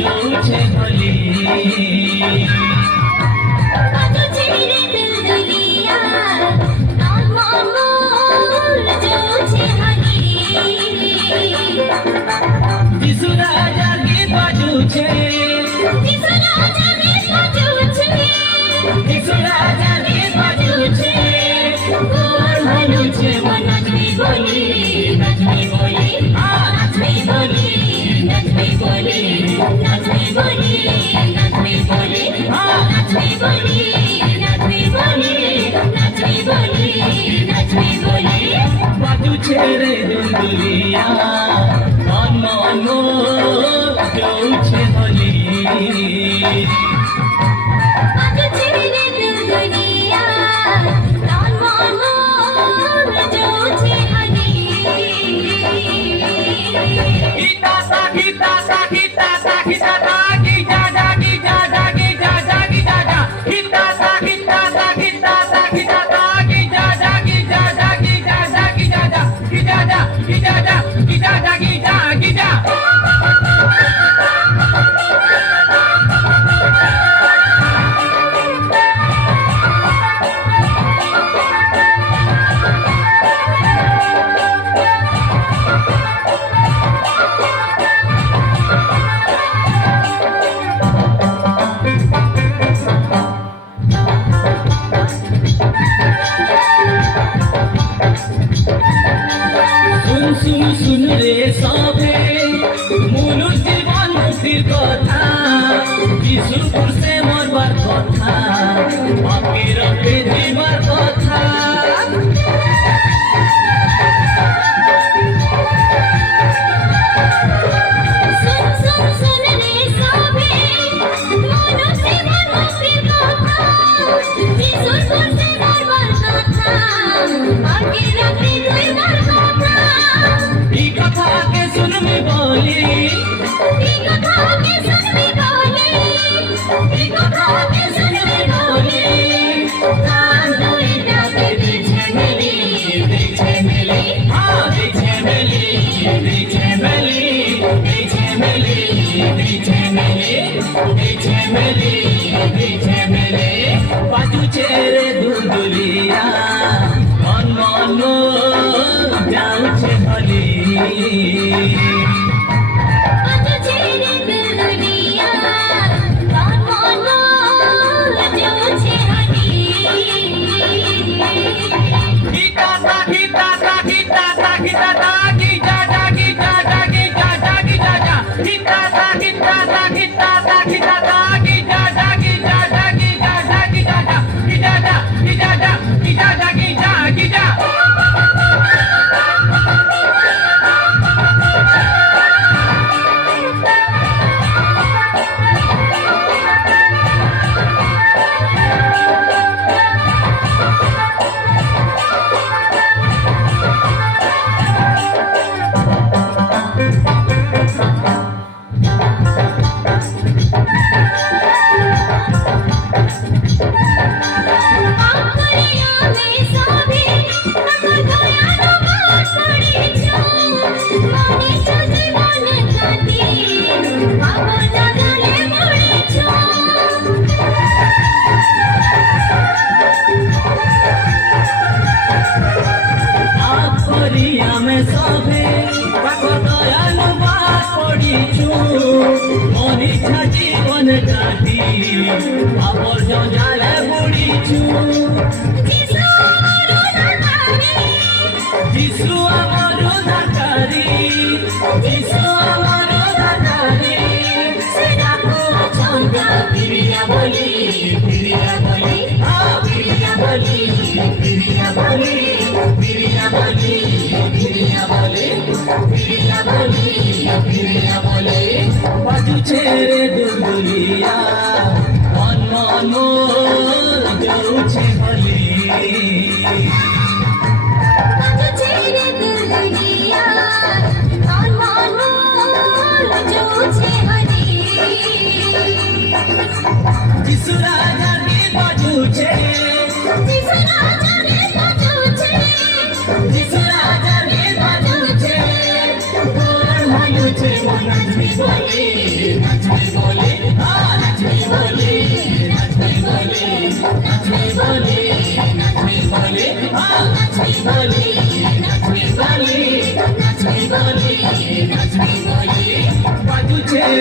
जोछे होली बाजूचे रे दुलदुलिया नॉन मोर जोछे होली যিশু রাজা গীত বাজুছে যিশু রাজা গীত বাজুছে যিশু রাজা গীত বাজুছে গোর হলুছে নাচবি বলি নাচবি বলি নাচবি বলি নাচবি বলি নাচবি বলি নাচবি বলি নাচবি বলি নাচবি বলি নাচবি বলি নাচবি বলি বাজুছে রে দুলদুলিয়া মন মন जोछे होली बाजूचे रे दुलदुलिया नॉन मोर जोछे होली गीता सा गीता सा गीता सा गीता सा गीता सा गीता सा गीता सा गीता सा गीता सा गीता सा गीता सा गीता सा गीता सा गीता सा गीता सा गीता सा गीता सा गीता सा गीता सा गीता गीता सुन रे सबे मुलुर जीवन मुक्तिर कथा विशुपुर से मरबार कथा बाकी रखे जीवार कथा सुन रे सबे मोर जीवन मुक्तिर कथा विशुपुर से मरबार कथा बाकी रखे जीवार कथा ई कथा के सुनबी बोली ई कथा के सुनबी बोली ई कथा के सुनबी बोली कान दुई डाके पीछे मिली हाँ पीछे मिली पीछे मिली पीछे मिली पीछे मिली पीछे मिली पीछे मिली बाजूचे रे दुलदुलिया मन मन जाऊछे होली बाजूचे रे दुलदुलिया नॉन मोर जोछे होली गीता सा गीता सा गीता सा गीता सा गीता सा गीता सा गीता सा गीता सा गीता सा गीता सा गीता सा गीता सा गीता सा गीता सा गीता सा गीता सा गीता सा गीता सा गीता सा गीता गीता आखरिया में सबे नगर गया बात पड़ी छो मानी छो जीवन काटी बाबा जगले पड़ी छो आखरिया में सबे पाको दयालु बात पड़ीछु मनी छा जीवन काटी आबर जंजाले बुड़ीछु जिसु যিশু আমার আমার দাতারি যিশু আমার দাতারি সেটা কো চন্দ্র প্রিয়া বলি প্রিয়া বলি প্রিয়া বলি প্রিয়া বলি প্রিয়া বলি প্রিয়া বলি প্রিয়া বলি প্রিয়া বলি বাজুছে রে দুলদুলিয়া মন মন जोछे होली बाजूचे रे दुलदुलिया नॉन मोर जोछे होली যিশু রাজা গীত বাজুছে যিশু রাজা গীত বাজুছে যিশু রাজা গীত বাজুছে গোর ভালুছে নাচবি বলি নাচবি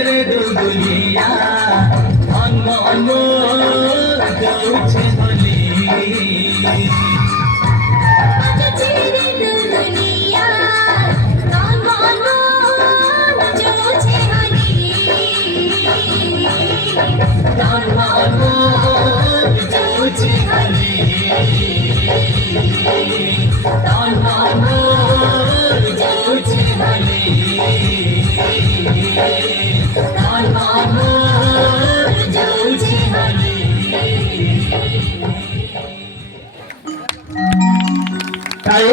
रे दुलदुलिया अंग अंग जाऊछे होली বাজছে রে দুলদুলিয়া গান গান জুছে হরি গান গান জুছে হরি গান গান জুছে হরি গান গান জুছে হরি তাই